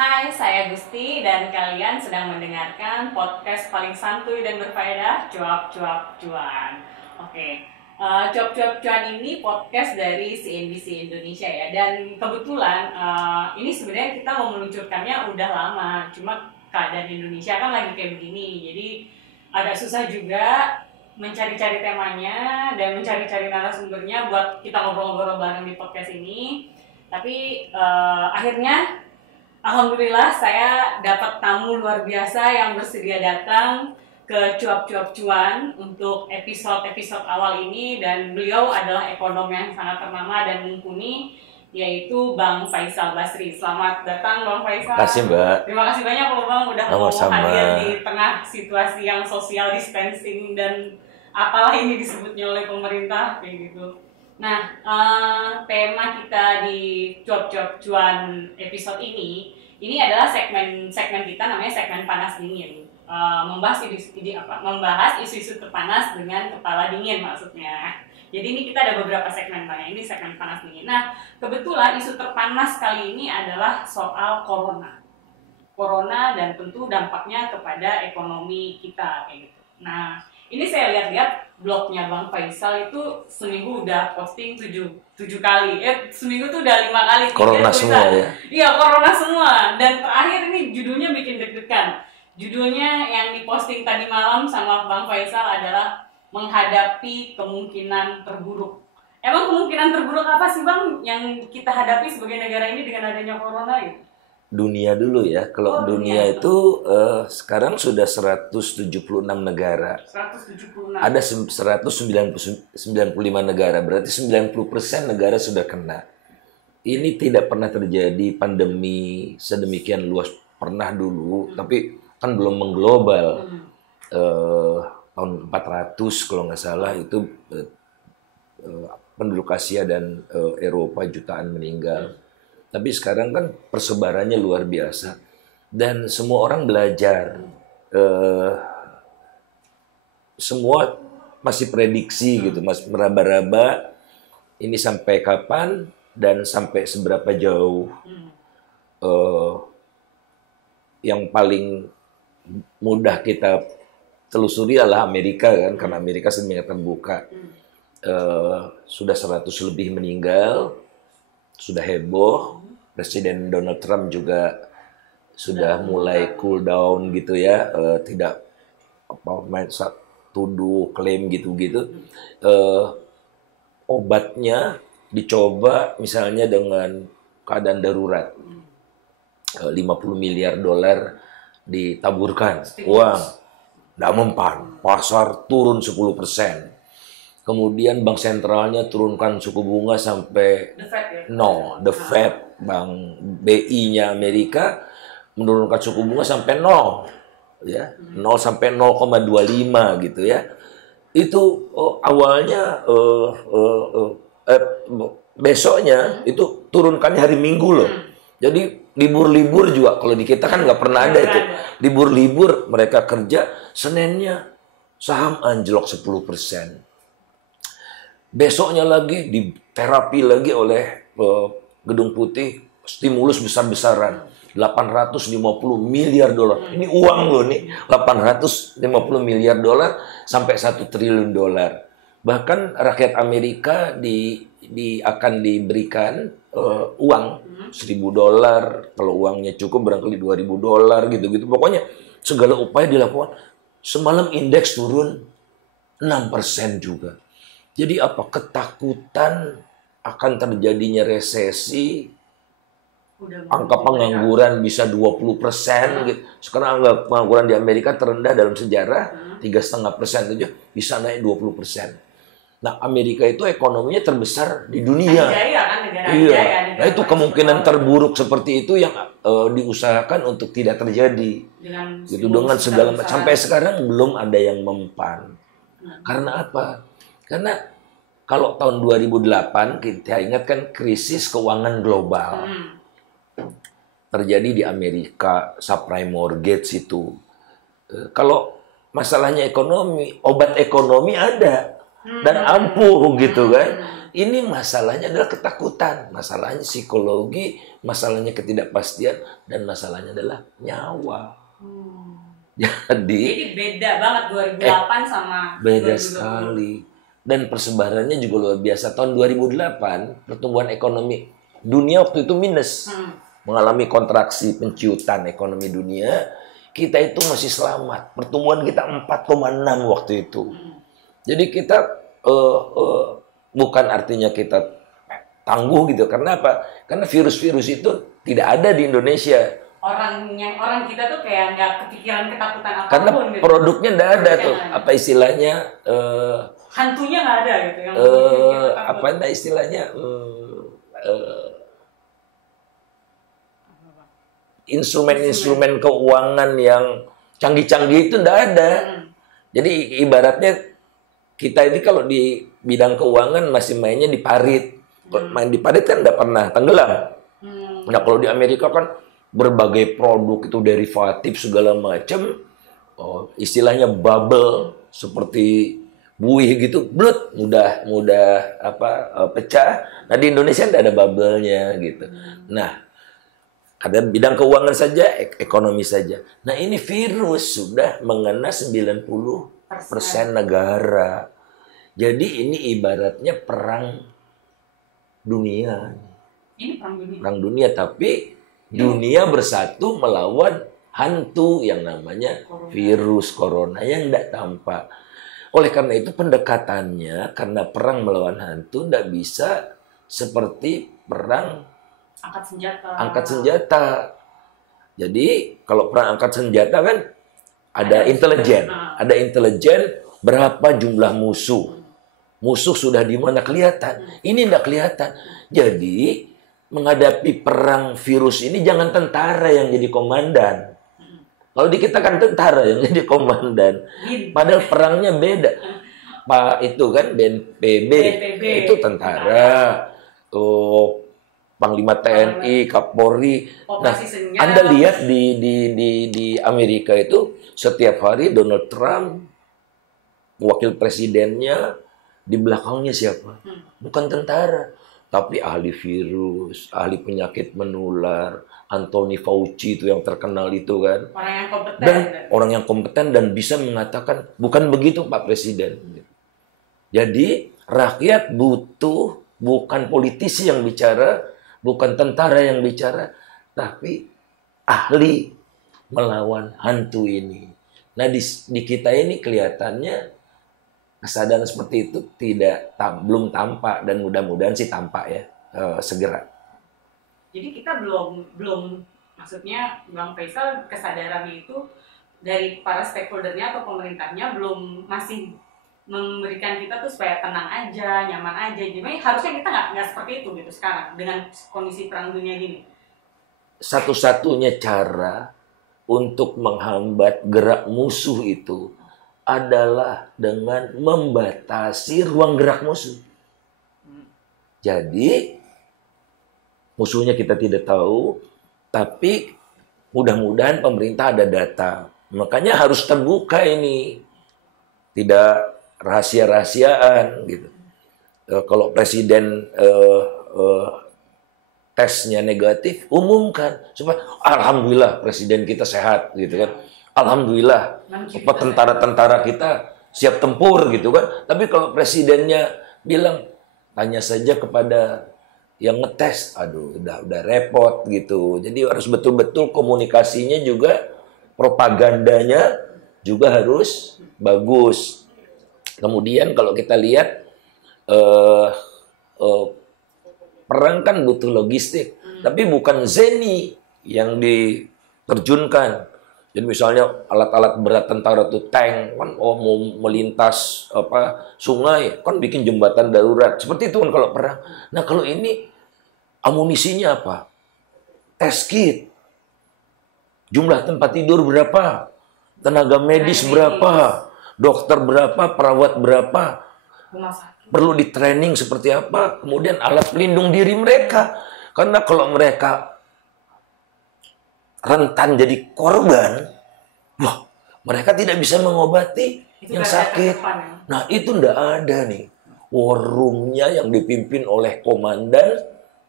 Hai, saya Gusti dan kalian sedang mendengarkan podcast paling santuy dan berfaedah, Cuap-Cuap Cuan. Oke, Cuap-Cuap Cuan ini podcast dari CNBC Indonesia ya. Dan kebetulan ini sebenarnya kita mau meluncurkannya udah lama, cuma keadaan Indonesia kan lagi kayak begini, jadi agak susah juga mencari-cari temanya dan mencari-cari narasumbernya buat kita ngobrol-ngobrol bareng di podcast ini. Tapi akhirnya alhamdulillah saya dapat tamu luar biasa yang bersedia datang ke Cuap-Cuap Cuan untuk episode-episode awal ini, dan beliau adalah ekonom yang sangat ternama dan mumpuni, yaitu Bang Faisal Basri. Selamat datang Bang Faisal. Terima kasih Mbak. Terima kasih banyak loh Bang udah mau Sama-sama. hadir di tengah situasi yang social distancing dan apalah ini disebutnya oleh pemerintah kayak gitu. Nah, tema kita di Cuap-Cuap Cuan episode ini adalah segmen kita namanya segmen panas dingin. Membahas isu-isu terpanas dengan kepala dingin maksudnya. Jadi ini kita ada beberapa segmen Bang. Ini segmen panas dingin. Nah, kebetulan isu terpanas kali ini adalah soal corona. Corona dan tentu dampaknya kepada ekonomi kita kayak gitu. Nah, ini saya lihat-lihat blognya Bang Faisal itu seminggu udah posting 7 kali. Seminggu tuh udah 5 kali. Corona semua ya? Iya, corona semua. Dan terakhir ini judulnya bikin deg-degan. Judulnya yang diposting tadi malam sama Bang Faisal adalah menghadapi kemungkinan terburuk. Emang kemungkinan terburuk apa sih Bang yang kita hadapi sebagai negara ini dengan adanya corona gitu? Dunia dulu ya. Kalau dunia itu sekarang sudah 176 negara. 176. Ada 195 negara. Berarti 90% negara sudah kena. Ini tidak pernah terjadi pandemi sedemikian luas. Pernah dulu, tapi kan belum mengglobal. Tahun 400 kalau nggak salah itu penduduk Asia dan Eropa jutaan meninggal. Tapi sekarang kan persebarannya luar biasa dan semua orang belajar. Semua masih prediksi gitu, masih meraba-raba ini sampai kapan dan sampai seberapa jauh. Yang paling mudah kita telusuri adalah Amerika kan, karena Amerika sedemikian terbuka. Sudah 100 lebih meninggal, sudah heboh. Presiden Donald Trump juga sudah mulai cool down gitu ya, tidak tuduh klaim gitu-gitu. Obatnya dicoba misalnya dengan keadaan darurat, 50 miliar dolar ditaburkan uang, tidak mempan, pasar turun 10%. Kemudian bank sentralnya turunkan suku bunga sampai The Fed, bank BI-nya Amerika menurunkan suku bunga sampai 0, ya, 0 sampai 0,25 gitu ya. Itu awalnya besoknya itu turunkannya hari Minggu loh. Jadi libur-libur juga kalau di kita kan nggak pernah ada itu. Libur-libur mereka kerja, Seninnya saham anjlok 10%. Besoknya lagi diterapi lagi oleh Gedung Putih, stimulus besar-besaran 850 miliar dolar. Ini uang loh nih, 850 miliar dolar sampai 1 triliun dolar. Bahkan rakyat Amerika akan diberikan uang 1.000 dolar, kalau uangnya cukup barangkali 2.000 dolar gitu-gitu. Pokoknya segala upaya dilakukan. Semalam indeks turun 6% juga. Jadi apa? Ketakutan akan terjadinya resesi, angka pengangguran bisa 20% gitu. Sekarang angka pengangguran di Amerika terendah dalam sejarah, 3,5% aja bisa naik 20%. Nah, Amerika itu ekonominya terbesar di dunia. Iya. Nah, itu kemungkinan terburuk seperti itu yang diusahakan untuk tidak terjadi. Dengan segala macam. Sampai sekarang belum ada yang mempan. Karena apa? Karena kalau tahun 2008 kita ingat kan krisis keuangan global. Terjadi di Amerika, subprime mortgage itu. Kalau masalahnya ekonomi, obat ekonomi ada. dan ampuh gitu kan. Ini masalahnya adalah ketakutan, masalahnya psikologi, masalahnya ketidakpastian, dan masalahnya adalah nyawa. Jadi beda banget 2008 sama beda 2020. sekali. Dan persebarannya juga luar biasa. Tahun 2008 pertumbuhan ekonomi dunia waktu itu minus, mengalami kontraksi, penciutan ekonomi dunia. Kita itu masih selamat, pertumbuhan kita 4,6 waktu itu. Jadi kita bukan artinya kita tangguh gitu. Karena apa? Karena virus-virus itu tidak ada di Indonesia. Orang kita tuh kayak nggak kepikiran ketakutan apapun. Karena gitu. produknya nggak ada tuh. Apa istilahnya? Hantunya nggak ada gitu. Yang apa istilahnya? Instrumen-instrumen keuangan yang canggih-canggih itu nggak ada. Jadi ibaratnya kita ini kalau di bidang keuangan masih mainnya di parit. Main di parit kan nggak pernah tenggelam. Nah kalau di Amerika kan berbagai produk itu derivatif segala macam, istilahnya bubble seperti buih gitu, blut mudah pecah. Nah di Indonesia tidak ada bubble-nya gitu. Nah ada bidang keuangan saja, ekonomi saja. Nah ini virus sudah mengena 90% negara. Jadi ini ibaratnya perang dunia. Ini perang dunia. Perang dunia, tapi dunia bersatu melawan hantu yang namanya virus corona yang tidak tampak. Oleh karena itu pendekatannya, karena perang melawan hantu tidak bisa seperti perang angkat senjata. Jadi kalau perang angkat senjata kan ada intelijen, berapa jumlah musuh. Musuh sudah di mana kelihatan. Ini tidak kelihatan. Jadi menghadapi perang virus ini jangan tentara yang jadi komandan. Kalau di kita kan tentara yang jadi komandan. Padahal perangnya beda. Pak itu kan BNPB. Itu tentara. Panglima TNI, Kapolri. Nah, Anda lihat di Amerika itu setiap hari Donald Trump, wakil presidennya, di belakangnya siapa? Bukan tentara, tapi ahli virus, ahli penyakit menular, Anthony Fauci itu yang terkenal itu kan. Orang yang kompeten. Dan orang yang kompeten dan bisa mengatakan bukan begitu Pak Presiden. Jadi rakyat butuh bukan politisi yang bicara, bukan tentara yang bicara, tapi ahli melawan hantu ini. Nah di kita ini kelihatannya kesadaran seperti itu belum tampak, dan mudah-mudahan sih tampak ya segera. Jadi kita belum maksudnya Bang Faisal, kesadarannya itu dari para stakeholdernya atau pemerintahnya masih memberikan kita tuh supaya tenang aja, nyaman aja. Jadi harusnya kita nggak seperti itu gitu sekarang dengan kondisi perang dunia gini. Satu-satunya cara untuk menghambat gerak musuh itu adalah dengan membatasi ruang gerak musuh. Jadi musuhnya kita tidak tahu, tapi mudah-mudahan pemerintah ada data. Makanya harus terbuka ini, tidak rahasia-rahasiaan gitu. Kalau presiden tesnya negatif, umumkan supaya alhamdulillah presiden kita sehat gitu kan. Alhamdulillah, tentara-tentara kita siap tempur gitu kan. Tapi kalau presidennya bilang tanya saja kepada yang ngetes, aduh udah repot gitu. Jadi harus betul-betul komunikasinya juga, propagandanya juga harus bagus. Kemudian kalau kita lihat perang kan butuh logistik, tapi bukan zeni yang diterjunkan. Jadi misalnya alat-alat berat tentara tuh tank kan mau melintas sungai kan bikin jembatan darurat. Seperti itu kan kalau perang. Nah, kalau ini amunisinya apa? Test kit. Jumlah tempat tidur berapa? Tenaga medis berapa? Dokter berapa? Perawat berapa? Perlu di training seperti apa? Kemudian alat pelindung diri mereka. Karena kalau mereka rentan jadi korban, wah, Mereka tidak bisa mengobati Itu yang garda sakit. terdepan, ya. Nah, itu ndak ada nih. War room-nya yang dipimpin oleh komandan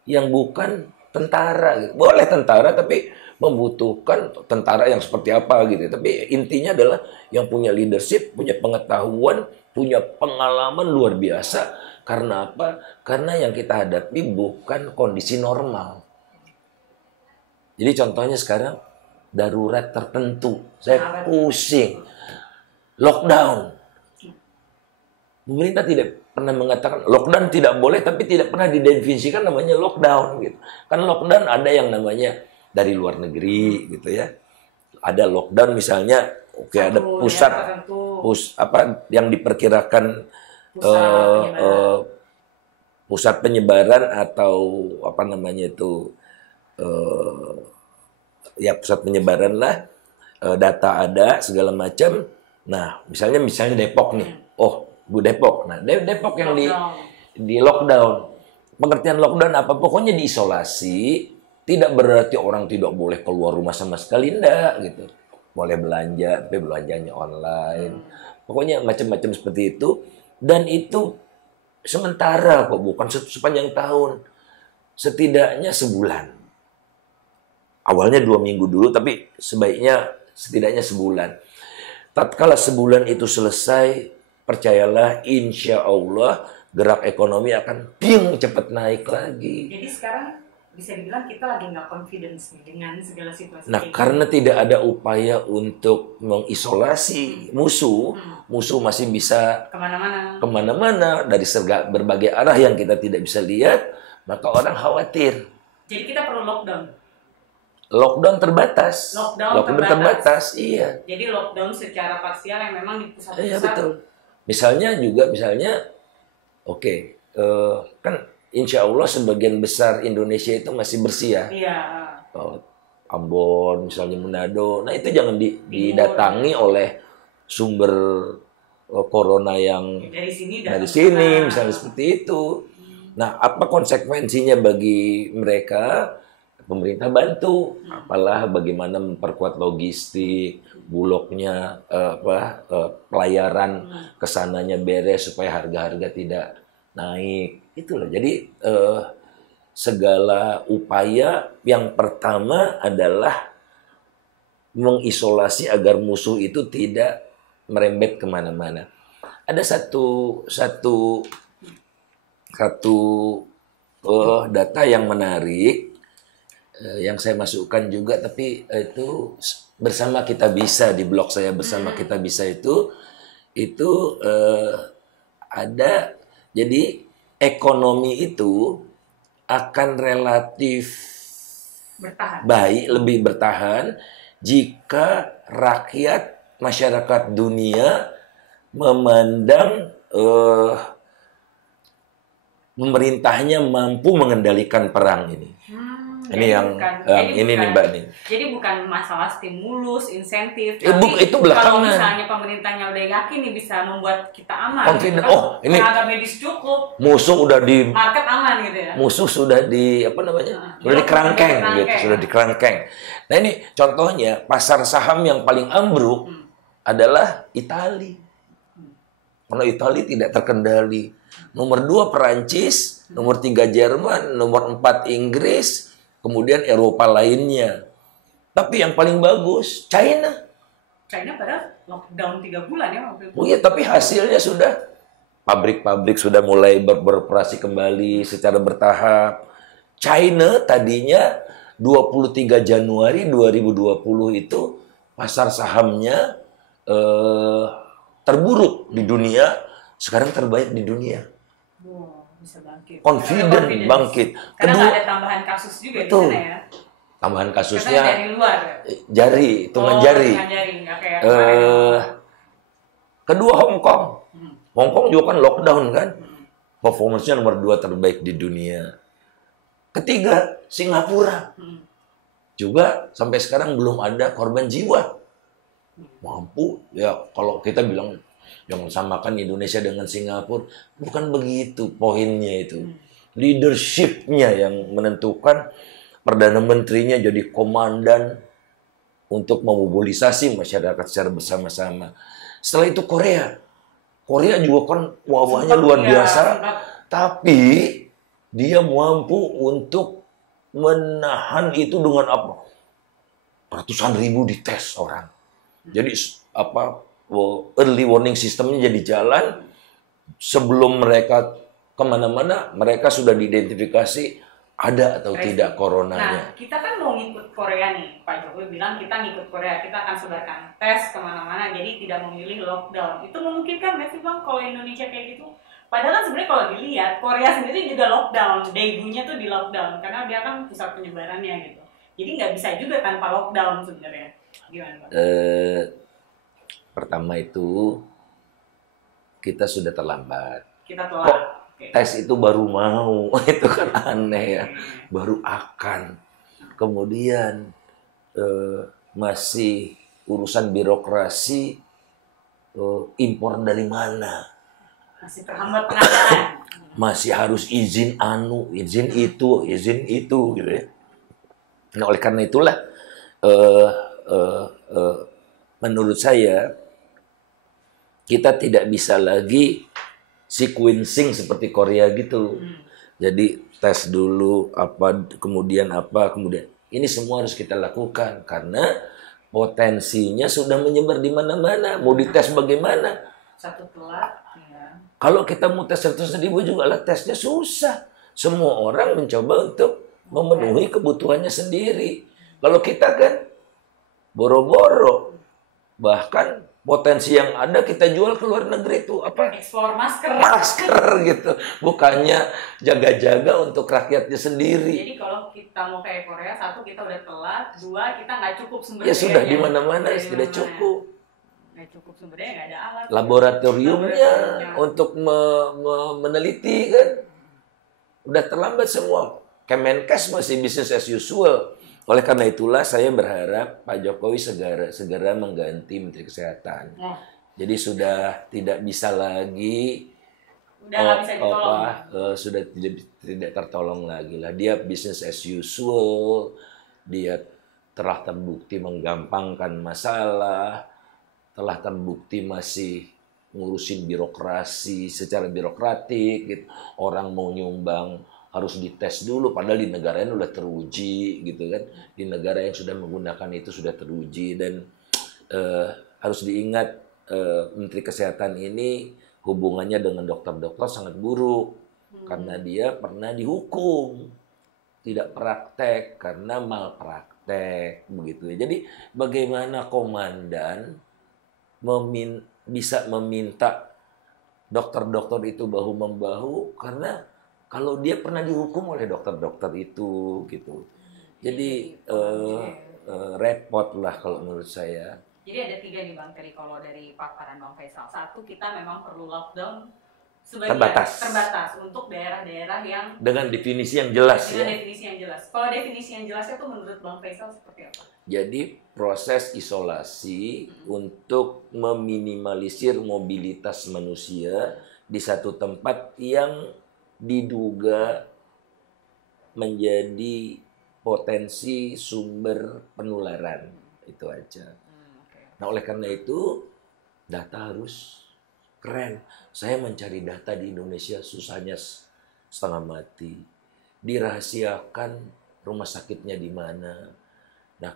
yang bukan tentara. Gitu. Boleh tentara, tapi membutuhkan tentara yang seperti apa gitu. Tapi intinya adalah yang punya leadership, punya pengetahuan, punya pengalaman luar biasa. Karena apa? Karena yang kita hadapi bukan kondisi normal. Jadi contohnya sekarang darurat tertentu. Saya pusing. Lockdown. Pemerintah tidak pernah mengatakan lockdown tidak boleh, tapi tidak pernah didefinisikan namanya lockdown gitu. Kan lockdown ada yang namanya dari luar negeri gitu ya. Ada lockdown misalnya, oke, ada pusat apa yang diperkirakan pusat penyebaran atau apa namanya itu ya pusat penyebaran lah, data ada segala macam. Nah, misalnya Depok nih. Oh, Bu Depok. Nah, Depok yang di lockdown. Pengertian lockdown apa? Pokoknya diisolasi, tidak berarti orang tidak boleh keluar rumah sama sekali, enggak gitu. Boleh belanja, tapi belanjanya online. Pokoknya macam-macam seperti itu. Dan itu sementara kok, bukan sepanjang tahun. Setidaknya sebulan. Awalnya 2 minggu dulu, tapi sebaiknya setidaknya sebulan. Tatkala sebulan itu selesai, percayalah, insya Allah gerak ekonomi akan cepat naik lagi. Jadi sekarang bisa dibilang kita lagi nggak confidence nih dengan segala situasi. Nah, karena tidak ada upaya untuk mengisolasi musuh, musuh masih bisa kemana-mana dari berbagai arah yang kita tidak bisa lihat, maka orang khawatir. Jadi kita perlu lockdown. Lockdown terbatas. Lockdown terbatas. Iya. Jadi lockdown secara parsial yang memang di pusat-pusat. Iya, betul. Misalnya, oke, kan insya Allah sebagian besar Indonesia itu masih bersih ya. Iya. Ambon, misalnya Manado. Nah, itu jangan didatangi oleh sumber corona yang dari sini misalnya seperti itu. Nah, apa konsekuensinya bagi mereka? Pemerintah bantu, apalah bagaimana memperkuat logistik, bulognya, pelayaran kesananya beres supaya harga-harga tidak naik. Itulah. Jadi segala upaya yang pertama adalah mengisolasi agar musuh itu tidak merembet kemana-mana. Ada satu data yang menarik. Yang saya masukkan juga, tapi itu bersama kita bisa di blog saya bersama kita bisa itu ada. Jadi ekonomi itu akan relatif baik, lebih bertahan jika rakyat masyarakat dunia memandang pemerintahnya mampu mengendalikan perang ini. Ini ini nih Mbak nih. Jadi bukan masalah stimulus, insentif. Itu belakangan. Kalau misalnya pemerintahnya udah yakin nih bisa membuat kita aman. Confident. Oh, ini tenaga medis cukup. Musuh udah di market aman gitu ya. Musuh sudah di sudah dikerangkeng gitu, sudah dikerangkeng. Nah, ini contohnya pasar saham yang paling ambruk adalah Italia. Karena Italia tidak terkendali. Nomor 2 Perancis, nomor 3 Jerman, nomor 4 Inggris, kemudian Eropa lainnya. Tapi yang paling bagus China. China padahal lockdown 3 bulan ya waktu itu. Oh iya, tapi hasilnya sudah pabrik-pabrik sudah mulai beroperasi kembali secara bertahap. China tadinya 23 Januari 2020 itu pasar sahamnya terburuk di dunia, sekarang terbaik di dunia. Bisa bangkit. Confident bangkit. Karena nggak ada tambahan kasus juga di sana ya. Tambahan kasusnya dari luar. Hitungan jari. Nggak kayak kedua Hong Kong. Hong Kong juga kan lockdown kan. Performance-nya nomor 2 terbaik di dunia. Ketiga Singapura. Juga sampai sekarang belum ada korban jiwa. Mampu ya, kalau kita bilang yang samakan Indonesia dengan Singapura, bukan begitu poinnya itu. Leadership-nya yang menentukan. Perdana Menterinya jadi komandan untuk memobilisasi masyarakat secara bersama-sama. Setelah itu Korea juga kan wabahnya luar biasa, tapi dia mampu untuk menahan itu dengan apa? Ratusan ribu dites orang. Jadi early warning sistemnya jadi jalan. Sebelum mereka kemana-mana, mereka sudah diidentifikasi ada atau tidak coronanya. Nah, kita kan mau ngikut Korea nih. Pak Jokowi bilang kita ngikut Korea, kita akan sebarkan tes kemana-mana, jadi tidak memilih lockdown. Itu memungkinkan nggak sih Bang kalau Indonesia kayak gitu? Padahal kan sebenarnya kalau dilihat, Korea sendiri juga lockdown. Daegu-nya tuh di lockdown, karena dia kan pusat penyebarannya gitu. Jadi nggak bisa juga tanpa lockdown sebenarnya. Gimana Pak? Pertama itu, kita sudah terlambat. Kita telat. Tes itu baru mau, itu kan aneh ya, baru akan. Kemudian masih urusan birokrasi, impor dari mana? Masih terhambat pengadaan. Masih harus izin izin itu gitu ya. Nah, oleh karena itulah menurut saya kita tidak bisa lagi sequencing seperti Korea gitu. Jadi tes dulu kemudian ini semua harus kita lakukan karena potensinya sudah menyebar di mana-mana. Mau dites bagaimana? Satu telat. Ya. Kalau kita mau tes 100.000 juga lah tesnya susah. Semua orang mencoba untuk memenuhi kebutuhannya sendiri. Kalau kita kan boro-boro, bahkan potensi yang ada kita jual ke luar negeri itu apa? Ekspor masker gitu. Bukannya jaga-jaga untuk rakyatnya sendiri. Jadi kalau kita mau kayak Korea, satu kita udah telat, dua kita nggak cukup sumber dayanya. Ya sudah di mana-mana tidak cukup. Nggak cukup sumber daya, nggak ada alat. Laboratoriumnya untuk meneliti kan udah terlambat semua. Kemenkes masih business as usual. Oleh karena itulah saya berharap Pak Jokowi segera mengganti Menteri Kesehatan. Jadi sudah tidak bisa lagi sudah tidak tertolong lagi lah. Dia business as usual. Dia telah terbukti menggampangkan masalah, telah terbukti masih ngurusin birokrasi secara birokratik gitu. Orang mau nyumbang harus dites dulu, padahal di negara ini sudah teruji gitu kan. Di negara yang sudah menggunakan itu sudah teruji. Dan harus diingat Menteri Kesehatan ini hubungannya dengan dokter-dokter sangat buruk karena dia pernah dihukum tidak praktek karena malpraktek begitu ya. Jadi bagaimana komandan bisa meminta dokter-dokter itu bahu membahu karena kalau dia pernah dihukum oleh dokter-dokter itu gitu. Jadi repot lah kalau menurut saya. Jadi ada 3 nih Bang tadi kalau dari paparan Bang Faisal. Satu, kita memang perlu lockdown terbatas untuk daerah-daerah yang dengan definisi yang jelas definisi yang jelas. Kalau definisi yang jelasnya itu menurut Bang Faisal seperti apa? Jadi proses isolasi untuk meminimalisir mobilitas manusia di satu tempat yang diduga menjadi potensi sumber penularan. Itu aja. Nah, oleh karena itu data harus keren. Saya mencari data di Indonesia susahnya setengah mati. Dirahasiakan rumah sakitnya di mana. Nah,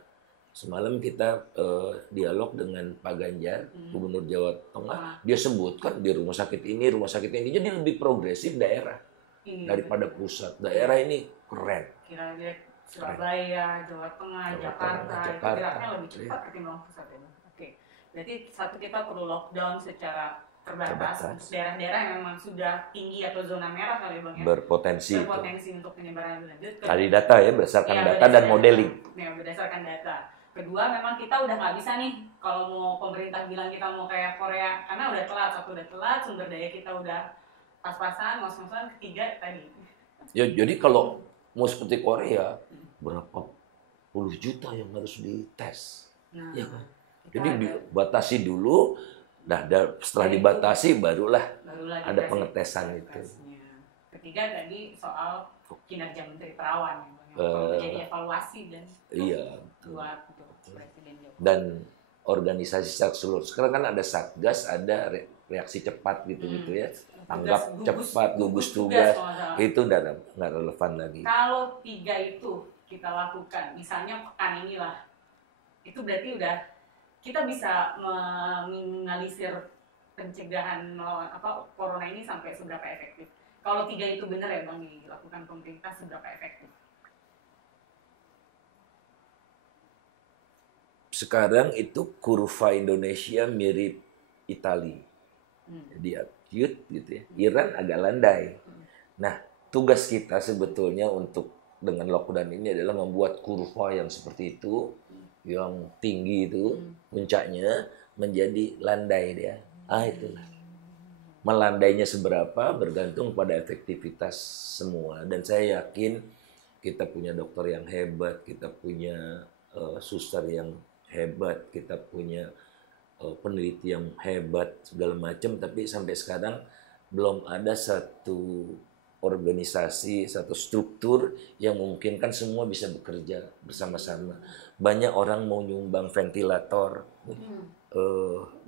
semalam kita dialog dengan Pak Ganjar, Gubernur Jawa Tengah. Dia sebutkan di rumah sakit ini. Jadi lebih progresif daerah daripada pusat. Daerah ini keren. Kira-kira Surabaya, Jawa Tengah, Jakarta. Itu geraknya lebih cepat ketimbang pusat ini. Oke, berarti satu kita perlu lockdown secara terbatas untuk daerah-daerah yang memang sudah tinggi atau zona merah kali Bang ya. Berpotensi untuk penyebaran lebih lanjut. Dari data ya, berdasarkan data dan modeling. Ya, berdasarkan data. Kedua, memang kita udah nggak bisa nih kalau mau pemerintah bilang kita mau kayak Korea karena udah telat, sumber daya kita udah pas-pasan, ngos-ngosan. Ketiga tadi. Ya, jadi kalau mau seperti Korea, berapa puluh juta yang harus dites, ya kan? Jadi dibatasi dulu. Nah, setelah dibatasi barulah ada pengetesan itu. Ketiga tadi soal kinerja Menteri Perawan, jadi evaluasi dan buat Presiden Jokowi. dan organisasi secara keseluruhan. Sekarang kan ada satgas, ada reaksi cepat gitu-gitu ya, tanggap cepat, gugus tugas, itu udah nggak relevan lagi. Kalau 3 itu kita lakukan, misalnya pekan inilah, itu berarti udah kita bisa meminimalisir pencegahan melawan corona ini sampai seberapa efektif? Kalau 3 itu benar ya Bang dilakukan pemerintah, seberapa efektif? Sekarang itu kurva Indonesia mirip Italia. Jadi acute gitu ya. Iran agak landai. Nah, tugas kita sebetulnya untuk dengan lockdown ini adalah membuat kurva yang seperti itu, yang tinggi itu, puncaknya menjadi landai dia. Itulah. Melandainya seberapa bergantung pada efektivitas semua. Dan saya yakin kita punya dokter yang hebat, kita punya suster yang hebat, kita punya peneliti yang hebat segala macam, tapi sampai sekarang belum ada satu organisasi, satu struktur yang memungkinkan semua bisa bekerja bersama-sama. Banyak orang mau nyumbang ventilator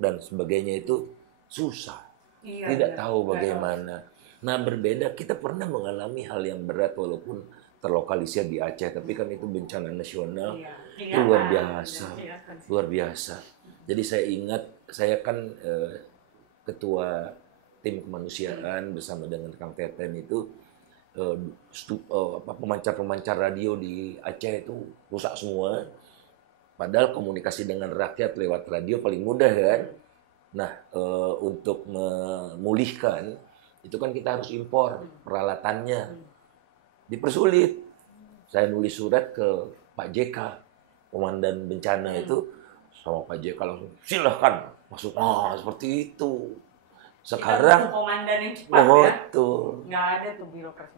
dan sebagainya, itu susah. Tidak tahu bagaimana. Nah, berbeda, kita pernah mengalami hal yang berat walaupun terlokalisir di Aceh, tapi kan itu bencana nasional. Itu luar biasa, luar biasa. Jadi saya ingat, saya kan ketua tim kemanusiaan bersama dengan Kang Teten itu, pemancar-pemancar radio di Aceh itu rusak semua. Padahal komunikasi dengan rakyat lewat radio paling mudah kan. Nah, untuk memulihkan itu kan kita harus impor peralatannya. Dipersulit. Saya nulis surat ke Pak JK, komandan bencana itu, sama Pak JK langsung silahkan masuk. Seperti itu. Sekarang komandan yang cepat betul. Nggak ada tuh birokrasi.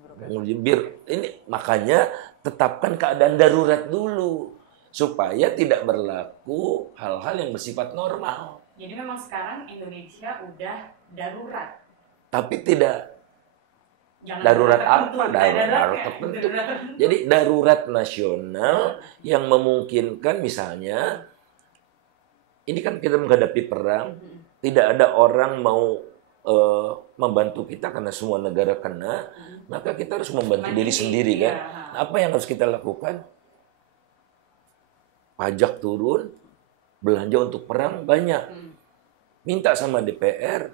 Ini makanya tetapkan keadaan darurat dulu supaya tidak berlaku hal-hal yang bersifat normal. Jadi memang sekarang Indonesia udah darurat. Tapi tidak darurat apa? Darurat tertentu. Jadi darurat nasional yang memungkinkan, misalnya ini kan kita menghadapi perang, tidak ada orang mau membantu kita karena semua negara kena, maka kita harus membantu diri sendiri kan. Apa yang harus kita lakukan? Pajak turun, belanja untuk perang banyak. Minta sama DPR,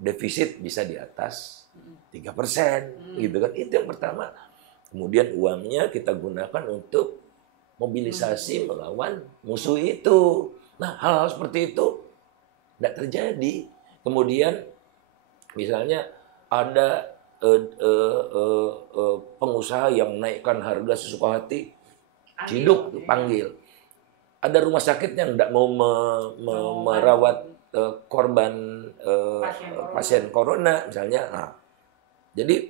defisit bisa di atas 3%, gitu kan. Itu yang pertama. Kemudian uangnya kita gunakan untuk mobilisasi melawan musuh itu. Nah, hal-hal seperti itu tidak terjadi. Kemudian misalnya ada pengusaha yang menaikkan harga sesuka hati, ciduk panggil. Ada rumah sakit yang tidak mau merawat korban pasien corona misalnya. Nah, jadi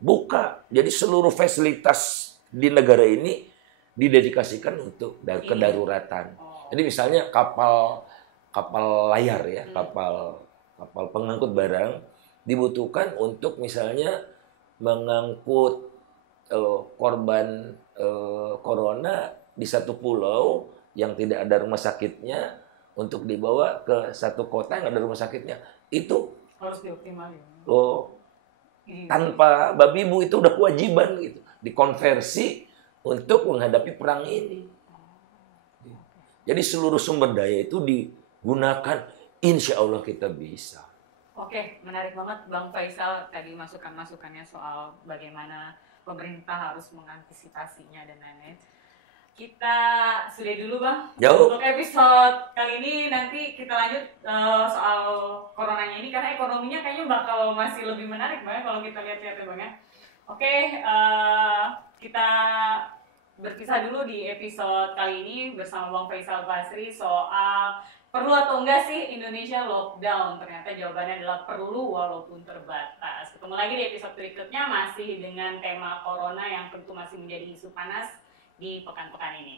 buka. Jadi seluruh fasilitas di negara ini didedikasikan untuk kedaruratan. Jadi misalnya kapal layar ya, kapal pengangkut barang dibutuhkan untuk misalnya mengangkut korban corona di satu pulau yang tidak ada rumah sakitnya untuk dibawa ke satu kota yang ada rumah sakitnya. Itu harus dioptimalin. Tanpa babi ibu itu udah kewajiban gitu, dikonversi untuk menghadapi perang ini. Jadi seluruh sumber daya itu digunakan, insya Allah kita bisa. Oke, menarik banget Bang Faisal tadi masukan-masukannya soal bagaimana pemerintah harus mengantisipasinya dan lain-lain. Kita sudah dulu Bang. Untuk episode kali ini nanti kita lanjut soal coronanya ini, karena ekonominya kayaknya bakal masih lebih menarik Bang ya, kalau kita lihat-lihat ya Bang ya. Oke, kita berpisah dulu di episode kali ini bersama Bang Faisal Basri soal perlu atau enggak sih Indonesia lockdown. Ternyata jawabannya adalah perlu walaupun terbatas. Ketemu lagi di episode berikutnya masih dengan tema corona yang tentu masih menjadi isu panas di pekan-pekan ini.